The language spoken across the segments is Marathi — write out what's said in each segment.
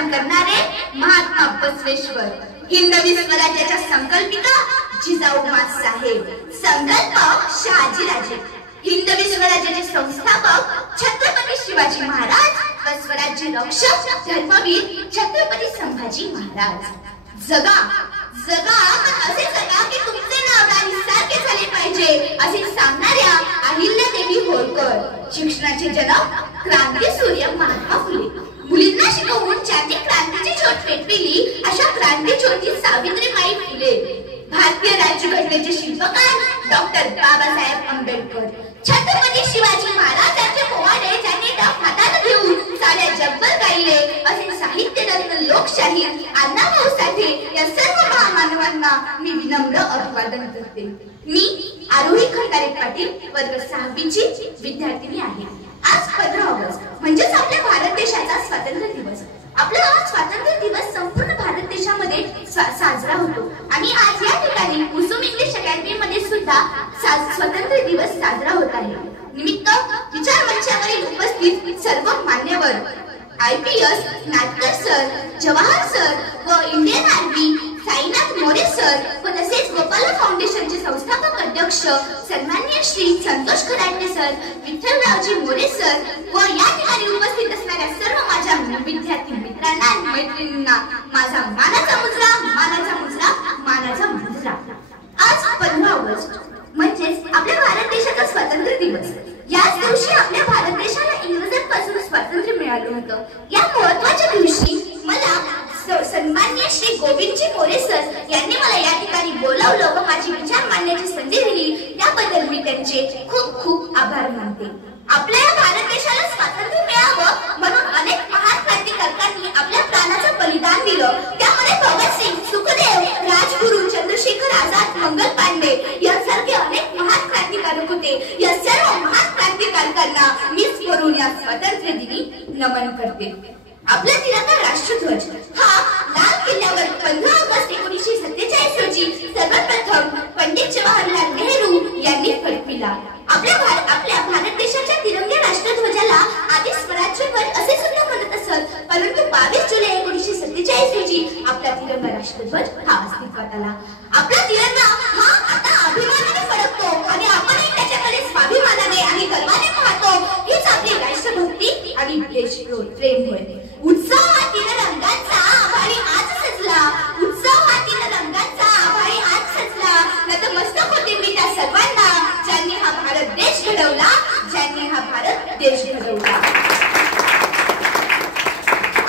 मार्गदर्शन करणारे महात्मा बसवेश्वर, हिंदवी स्वराज्याच्या संकल्पिका जिजाऊ साहेब, संकल्प शहाजीराजे, हिंदवी स्वराज्याचे संस्थापक छत्रपती शिवाजी महाराज व स्वराज्य रक्षक धर्मवीर छत्रपती संभाजी महाराज. जगा जगा असे जगा की तुमचे नाव राणीसारखे झाले पाहिजे असे सांगणाऱ्या अहिल्यादेवी होळकर. शिक्षणाचे जनक क्रांतीसूर्य महात्मा फुले, मुलींना शिकवून ज्यांनी क्रांतीची ज्योत पेटविली अशा क्रांतीज्योती सावित्रीबाई फुले. भारतीय राज्यघटनेचे शिल्पकार डॉक्टर बाबासाहेब आंबेडकर. छत्रपती शिवाजी महाराजांचे पोवाडे ज्यांनी डफ हातात घेऊन साऱ्या जगभर गायले असे साहित्यरत्न लोकशाहीर अण्णाभाऊ साठे या सर्व महामानवांना मी विनम्र अभिवादन करते. मी आरोही खंडारे पाटील वर्ग 6वीची विद्यार्थिनी आहे. आज 15 ऑगस्ट म्हणजेच आपल्या भारत देशाचा स्वातंत्र्य दिवस. आपला हा स्वातंत्र्य दिवस संपूर्ण भारत देशामध्ये साजरा होतो आणि आज या ठिकाणी कुसुम इंग्लिश अकॅडमी मध्ये सुद्धा स्वातंत्र्य दिवस साजरा होत आहे. निमित्त विचार मंचावरील उपस्थित सर्व मान्यवर, IPS Natkar sir, Jawahar sir व Indian army Sainath More sir व तसेच गोपाला फाउंडेशनचे संस्थापक अध्यक्ष सन्माननीय श्री संतोष खराटे सर, विठ्ठलरावजी मोरे सर व या ठिकाणी उपस्थित असणाऱ्या सर्व माझ्या विद्यार्थी मित्रांना आणि मैत्रिणींना माझा मानाचा मुजरा, मानाचा मुजरा, मानाचा मुजरा. आज 15 ऑगस्ट म्हणजेच आपल्या भारत देशाचा स्वातंत्र्य दिवस. याच दिवशी आपल्या भारत देशाला इंग्रजांपासून स्वातंत्र्य मिळालं होतं. या महत्त्वाच्या दिवशी मला सन्माननीय श्री गोविंदजी मोरे सर यांनी मला या ठिकाणी बोलावलं व माझी विचार मांडण्याची संधी दिली, त्याबद्दल मी त्यांचे खूप खूप आभार मानते. आपल्या या भारत देशाला स्वातंत्र्य मिळावं म्हणून अनेक महान क्रांतिकारकांनी आपल्या प्राणाचं बलिदान दिलं. त्यामध्ये भगतसिंग, सुखदेव, राजगुरू, चंद्रशेखर आझाद, मंगल पांडे यांसारखे अनेक महान क्रांतिकारक होते. या सर्व महान क्रांतिकारकांना मीच करून या स्वातंत्र्य दिनी नमन करते. आपला तिरंगा राष्ट्रध्वज हा लाल किल्ल्यावर 15 ऑगस्ट 1947 रोजी सर्वप्रथम पंडित जवाहरलाल नेहरू यांनी फडकविला. आपल्या भारत देशाच्या तिरंग्या राष्ट्रध्वजाला आधी स्वराज्यध्वज असे सुद्धा म्हणत असत, परंतु 22 जुलै 1947 रोजी आपला तिरंगा राष्ट्रध्वज हा अस्तित्वात आला. आपला तिरंगा हा आता अभिमानाने फडकतो आणि आपणही त्याच्याकडे स्वाभिमानाने आणि गर्वाने पाहतो. हीच आपली राष्ट्रभक्ती आणि देशप्रेम होय. उत्सव हा 3 रंगांचा आभाळी आज सजला, उत्सव हा 3 रंगांचा आभाळी आज सजला. नतमस्तक होते मी त्या सर्वांना ज्यांनी हा भारत देश घडवला, ज्यांनी हा भारत देश घडवला.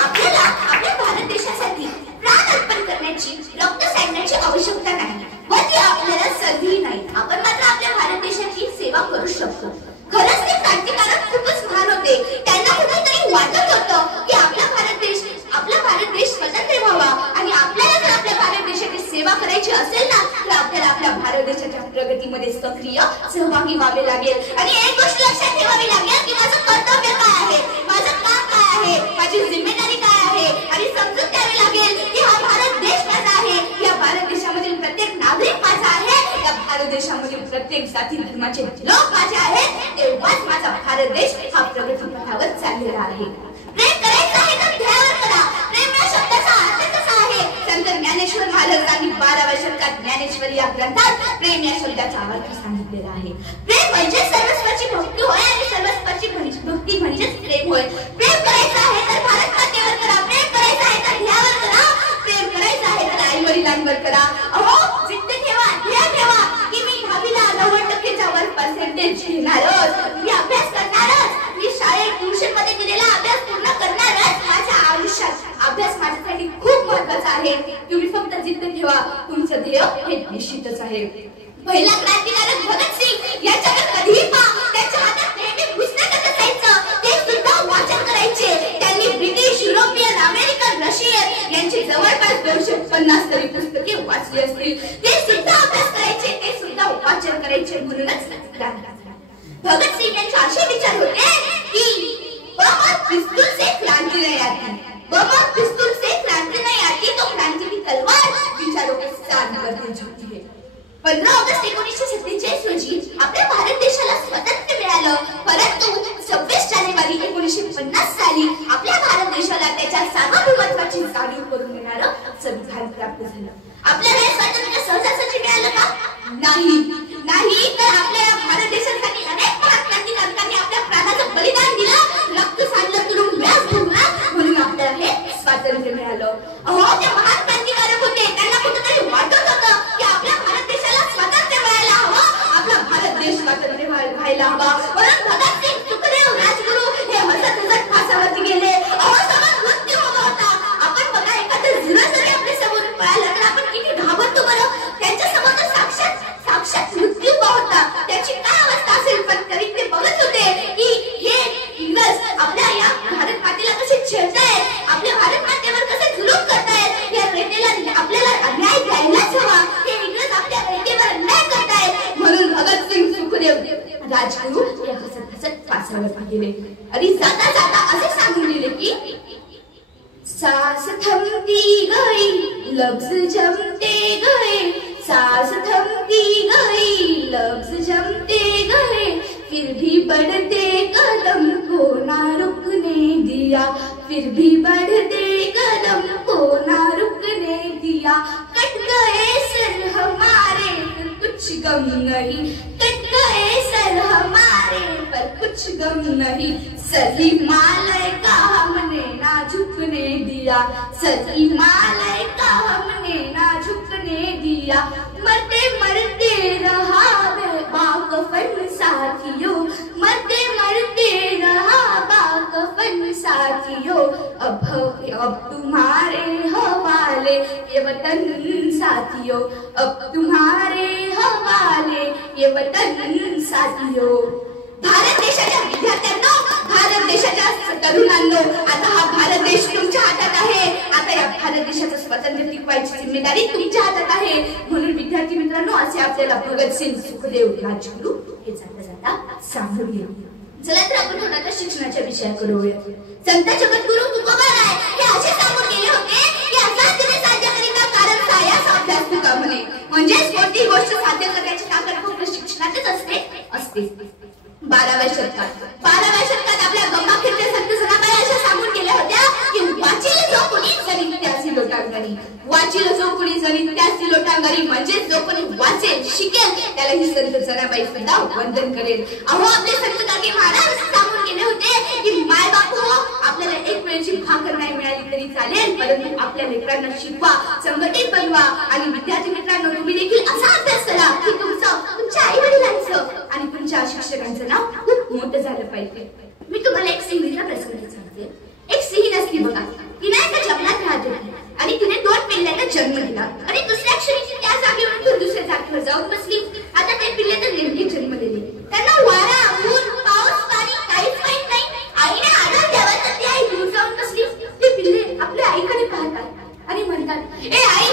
आपल्याला आपल्या भारत देशासाठी प्राण अर्पण करण्याची, रक्त सांडण्याची आवश्यकता नाही व ती आपल्याला संधी नाही. आपण मात्र आपल्या भारत देशाची सेवा करू शकतो. खरंच ते क्रांतिकारक खूपच महान होते. त्यांना कुठेतरी वाटत होतं की आपला भारत देश स्वतंत्र व्हावा आणि आपल्याला जर आपल्या भारत देशाची सेवा करायची असेल ना तर आपल्याला आपल्या भारत देशाच्या प्रगतीमध्ये सक्रिय सहभागी व्हावे लागेल. आणि एक गोष्ट लक्षात ठेवावी लागेल की माझं कर्तव्य काय आहे, माझं काम काय आहे, माझी जिम्मेदारी काय आहे आणि समजून घ्यावी लागेल की हा भारत देश माझा आहे, या भारत देशामधील प्रत्येक नागरिक माझा आहे, या भारत देशामधील प्रत्येक जाती धर्माचे लोक माझे आहेत. तेव्हाच माझा भारत देश हा प्रगती पथावर चाललेला आहे. प्रेम करायचं आहे तर ध्येयावर करा. प्रेम या शब्दाचा अर्थ कसा आहे? संत ज्ञानेश्वर महाराजांनी 12व्या शतकात ज्ञानेश्वरी या ग्रंथात प्रेम या शब्दाचा अर्थ सांगितलेला आहे. प्रेम म्हणजे सर्वस्वाची भक्ती होय आणि सर्वस्वाची भक्ती म्हणजेच प्रेम होय. प्रेम करायचं आहे तर भारत मातेवर करा. प्रेम करायचं आहे तर ध्येयावर करा. प्रेम करायचं आहे तर आई वडिलांवर करा. अहो जिद्द ठेवा, ध्येय ठेवा की मी 10वीला 90%च्या वर पर्सेंटेज घेणारच, मी अभ्यास करणारच, मी शाळेत ट्युशन मध्ये दिलेला अभ्यास पूर्ण करणारच. माझ्या आयुष्यात अभ्यास माझ्यासाठी खूप महत्त्वाचा आहे. तुम्ही फक्त जिद्द ठेवा, तुमचं ध्येय हे निश्चितच आहे. पहिला क्रांतिकारक भगतसिंग याच्याकडे कधीही पहा, त्यांच्या हातात नेहमी पुस्तकच असायचं. ते सुद्धा वाचन करायचे. त्यांनी ब्रिटिश, युरोपियन, अमेरिकन, रशियन यांची जवळपास 250 तरी पुस्तके वाचली असतील. ते सुद्धा अभ्यास करायचे, ते सुद्धा वाचन करायचे. म्हणूनच भगतसिंग यांचे असे विचार होते की पिस्तूल से क्रांति नहीं आती, पिस्तूल से क्रांति नहीं आती, तो क्रांति की तलवार विचारों के साथ बदल जाती है. 15 ऑगस्ट 1947 रोजी आपल्या भारत देशाला स्वातंत्र्य मिळालं. परंतु 26 जानेवारी 1950 साली आपल्या भारत देशाला त्याच्या सार्वभौमत्वाची आपल्याला हे स्वातंत्र्य सहजासहजी मिळालं का? नाही नाही, तर आपल्या या भारत देशासाठी अनेक महान क्रांतिकारकांनी आपल्या प्राणाचं बलिदान दिलं, रक्त सांडलं, तुरुंग व्यास भोगला, म्हणून आपल्याला हे स्वातंत्र्य मिळालं. अहो, ते महान क्रांतिकारक होते, त्यांना कुठेतरी वाटत होतं की आपल्या भारत देशाला स्वातंत्र्य मिळायला हवं, आपला भारत देश स्वातंत्र्य व्हायला हवा. म्हणून भगतसिंग, सुखदेव, राजगुरू हे हसत फासावरती गेले. अहो, समोर मृत्यू उभा होता. आपण बघा, एखादं झुरळ जरी आपल्या समोरून पळालं तर आपण किती घाबरतो बरं. त्यांच्या समोर तर साक्षात मृत्यू उभा होता. त्याची काय अवस्था असेल, पण तरी ते बघत होते की हे इंग्रज आपल्या या भारत मातेला कसे छेडतायत, आपल्या भारत मातेवर कसे जुलूम करतायत, या रेटेला आपल्याला न्याय द्यायलाच हवा. हे इंग्रज आपल्या रेटेवर अन्याय करतायत. म्हणून भगतसिंग, सुखदेव, राजगुरू हे हसत फासावर गेले आणि जाता जाता असे सांगून गेले की सांस थमती गई, लफ्ज जमते गए, सांस थमती गई, लफ्ज जमते गए, फिर भी बढ़ते कदम को ना रुकने दिया, फिर भी बढ़ते कदम को ना रुकने दिया. कट गए सर हमारे पर कुछ गम नहीं, कट गए सर हमारे पर कुछ गम नहीं, सर हिमालय का हमने ना झुकने दिया, सर हिमालय का हमने ना झुकने दिया. मरते मरते रहा बाकफन साथियों, मरते मरते रहा बाकफन साथियों, अब तुम्हारे हवाले ये वतन साथियों, अब तुम्हारे हवाले ये वतन साथियों. भारत देशाच्या विद्यार्थ्यांनो, भारत देशाच्या तरुणांनो, आता हा भारत देश तुमच्या हातात आहे. आता या भारत देशाचं स्वातंत्र्य टिकवायची जिम्मेदारी तुमच्या हातात आहे. म्हणून विद्यार्थी मित्रांनो, असे आपल्याला भगतसिंग, सुखदेव, राजगुरू हे जाता जाता सांगून गेले. चला तर आपण आता शिक्षणाच्या विषयाकडे वळूया. संत जगद्गुरू तुकोबाराय हे असे सांगून गेले होते की असाध्य साध्य करिता कारण सायास अभ्यास तुका म्हणे. म्हणजेच कोणती गोष्ट साध्य करण्याची ताकद फक्त शिक्षणातच असते. 12व्या शतकात आपल्या गंगाखेडच्या संत जनाबाई अशा सांगून गेल्या होत्या की वाचील जो कोणी जरी त्याची लोटांगरी, वाचील जो कोणी जरी त्याची लोटांगरी, म्हणजे जो कोणी वाचेल, शिकेल, त्याला ही संत जनाबाई सुद्धा वंदन करेल. अहो, आपले संत गाडगे महाराज सांगून गेले होते की माय बापू, आपल्याला एक वेळची भाकर नाही मिळाली तरी चालेल, परंतु आपल्या लेकरांना शिकवा, संघटित बनवा. आणि विद्यार्थी मित्रांनो, तुम्ही देखील असा अभ्यास करा की तुमच्या आई वडिलांचं आणि तुमच्या शिक्षकांचं नाव खूप मोठं झालं पाहिजे. मी तुम्हाला एक सिंहीचा प्रसंग सांगते. एक सिंही असली बघा, तिने एका जंगलात राहत होती आणि तिने 2 पिल्लांना जन्म दिला आणि दुसऱ्या क्षणी त्या जागेवरून दुसऱ्या जागेवर जाऊन बसली. आता ते पिल्ले तर नेमके जन्मलेले, त्यांना वारा, ऊन, पाऊस, पाणी काहीच माहित नाही. आईने आधार द्यावा तर ती आई दूर जाऊन बसली. ते पिल्ले आपल्या आईकडे पाहतात आणि म्हणतात, ए आई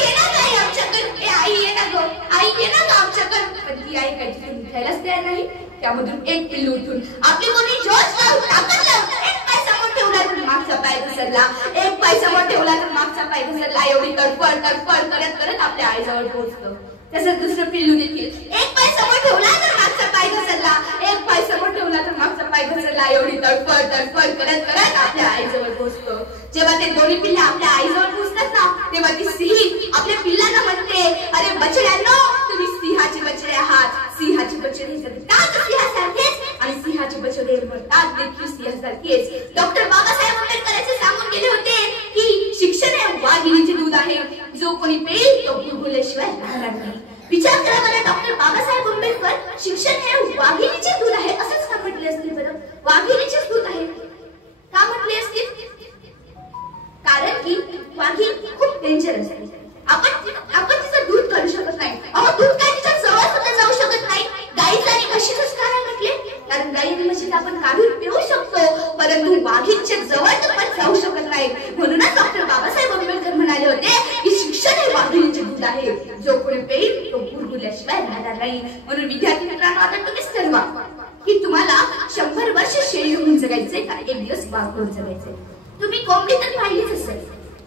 ये ना गं आमच्याकडे, ए आई ये ना गं, आई ये ना गं आमच्याकडे. पण ती आई काही तिथे मिठायलाच तयार नाही. त्यामधून एक पिल्लू उठून आपली कोणी जोश लावून ताकद लावून एक पाय समोर ठेवला तर मागचा पाय घसरला, एक पाय समोर ठेवला तर मागचा पाय घसरला. एवढी तडफड करत आपल्या आईजवळ पोहोचतो. तसंच दुसरं पिल्लू देखील एक पाय समोर ठेवला तर मागचा पाय घसरला, एक पाय समोर ठेवला तर मागचा पाय घसरला. एवढी तडफड करत आपल्या आईजवळ पोहोचतो. जेव्हा ते दोन्ही पिल्ले आपल्या आईजवळ पोहोचतात ना, तेव्हा ती सिंही आपल्या पिल्लांना म्हणते, अरे बछड्यांनो, तुम्ही सिंहाचे बछडे आहात. सिंहाचे बछडे जगतात सिंहासारखेच आणि सिंहाचे बछडे मरतात देखील सिंहासारखेच. डॉक्टर बाबासाहेब आंबेडकर असे सांगून गेले होते की शिक्षण हे वाघिणीचे दूध आहे, जो कोणी पेईल तो गुळगुळल्याशिवाय राहणार नाही. विचार करा बरं, डॉक्टर बाबासाहेब आंबेडकर शिक्षण हे वाघिणीचे दूध आहे असंच का म्हटले असतील बरं? वाघिणीचेच दूध आहे का म्हटले असतील? कारण की वाघीण खूप डेंजर असते. आपण तिचं दूध काढू शकत नाही. अहो, दूध काय तिच्या जवळ सुद्धा जाऊ शकत नाही. गाईचं आणि म्हशीचंच काय म्हटले? कारण गाई आणि म्हशीचं आपण काढून पिऊ शकतो, परंतु वाघीणच्या जवळ पण जाऊ शकत नाही. म्हणूनच डॉक्टर बाबासाहेब आंबेडकर म्हणाले होते की शिक्षण हे वाघिणीचे दूध आहे, जो कोणी पेईल तो गुळगुळल्याशिवाय राहणार नाही. म्हणून विद्यार्थी मित्रांनो, आता तुम्हीच ठरवा की तुम्हाला 100 वर्ष शेळी होऊन जगायचंय का एक दिवस वाघ होऊन जगायचंय. तुम्ही कोंबडी तर पाहिलीच असेल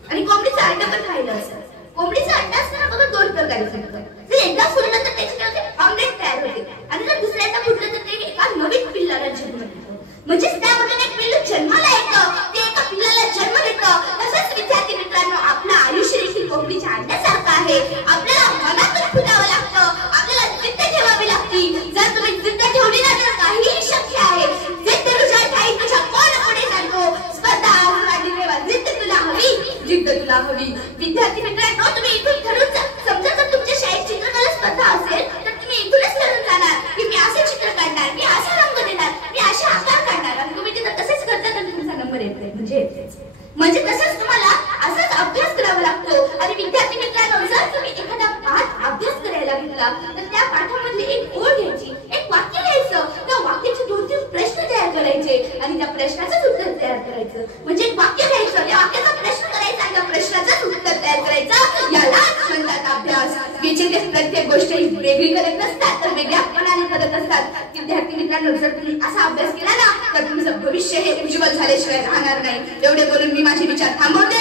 आणि कोंबडीचं अंड पण पाहिलं असेल. कोंबडीचं अंड असताना बघा 2 प्रकारे फुटतं. जर एकदा फुटलं तर त्याच्यामध्ये ऑमलेट तयार होते आणि जर दुसऱ्यांदा फुटलं तर ते एका नवीन पिल्लाला जन्म देतं. म्हणजेच त्यामधून एक पिल्लू जन्माला येतं, ते एका पिल्लाला जन्म देतं. तसंच विद्यार्थी मित्रांनो, आपलं आयुष्य देखील कोंबडीच्या अंड्याचं जिद्द तुला हवी. विद्यार्थी मित्रांनो, तुम्ही इथून ठरवून जा. समजा जर तुमच्या शाळेत चित्रकला स्पर्धा असेल तर तुम्ही इथूनच ठरवून जाणार की मी असे चित्र काढणार, मी असा रंग देणार, मी असे आकार काढणार. आणि तुम्ही तिथं तसेच करता तर तुमचा नंबर येत नाही. म्हणजे तसंच तुम्हाला असाच अभ्यास करावा लागतो. आणि विद्यार्थी मित्रांनो, जर तुम्ही एखादा पाठ अभ्यास करायला घेतला तर त्या पाठामधली एक ओळ घ्यायची, एक वाक्य घ्यायचं, त्या वाक्याचे 2-3 प्रश्न तयार करायचे आणि त्या प्रश्नाचं उत्तर तयार करायचं. म्हणजे एक वाक्य घ्यायचं, त्या वाक्याचा प्रश्न करायचा आणि त्या प्रश्नाचं उत्तर तयार करायचं. यालाच म्हणतात अभ्यास. विचार प्रत्येक गोष्ट वेगळी करत नसतात तर वेगळ्या पणाने करत असतात. विद्यार्थी मित्रांनो, जर तुम्ही असा अभ्यास केला ना तर तुमचं भविष्य हे उज्ज्वल झाल्याशिवाय राहणार नाही. एवढे बोलून मी माझे विचार थांबवते.